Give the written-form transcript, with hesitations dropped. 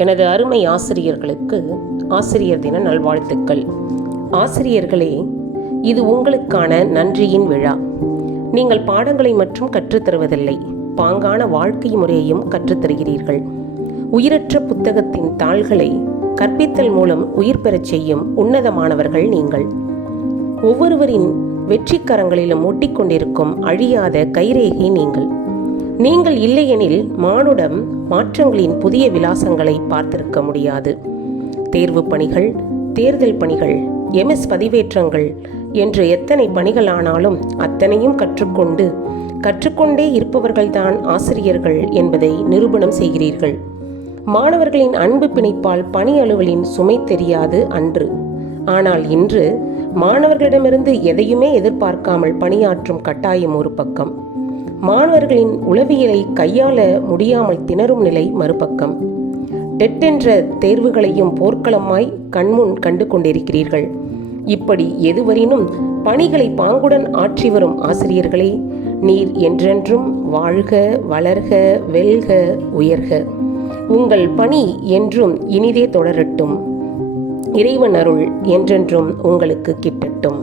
எனது அருமை ஆசிரியர்களுக்கு ஆசிரியர் தின நல்வாழ்த்துக்கள். ஆசிரியர்களே, இது உங்களுக்கான நன்றியின் விழா. நீங்கள் பாடங்களை மட்டும் கற்றுத்தருவதில்லை, பாங்கான வாழ்க்கை முறையையும் கற்றுத்தருகிறீர்கள். உயிரற்ற புத்தகத்தின் தாள்களை கற்பித்தல் மூலம் உயிர் பெறச் செய்யும் உன்னதமானவர்கள் நீங்கள். ஒவ்வொருவரின் வெற்றிக்கரங்களிலும் ஒட்டிக்கொண்டிருக்கும் அழியாத கைரேகை நீங்கள். நீங்கள் இல்லையெனில் மானுடம் மாற்றங்களின் புதிய விலாசங்களை பார்த்திருக்க முடியாது. தேர்வு பணிகள், தேர்தல் பணிகள், எம்எஸ் பதிவேற்றங்கள் என்று எத்தனை பணிகள் ஆனாலும் அத்தனையும் கற்றுக்கொண்டே இருப்பவர்கள்தான் ஆசிரியர்கள் என்பதை நிரூபணம் செய்கிறீர்கள். மாணவர்களின் அன்பு பிணைப்பால் பணி அலுவலின் சுமை தெரியாது அன்று. ஆனால் இன்று மாணவர்களிடமிருந்து எதையுமே எதிர்பார்க்காமல் பணியாற்றும் கட்டாயம் ஒரு பக்கம், மாணவர்களின் உளவியலை கையாள முடியாமல் திணறும் நிலை மறுபக்கம். டெட் என்ற தேர்வுகளையும் போர்க்களமாய் கண்முன் கண்டு கொண்டிருக்கிறீர்கள். இப்படி எதுவரினும் பணிகளை பாங்குடன் ஆற்றி வரும் ஆசிரியர்களே, நீர் என்றென்றும் வாழ்க, வளர்க, வெல்க, உயர்க. உங்கள் பணி என்றும் இனிதே தொடரட்டும். இறைவன் அருள் என்றென்றும் உங்களுக்கு கிட்டட்டும்.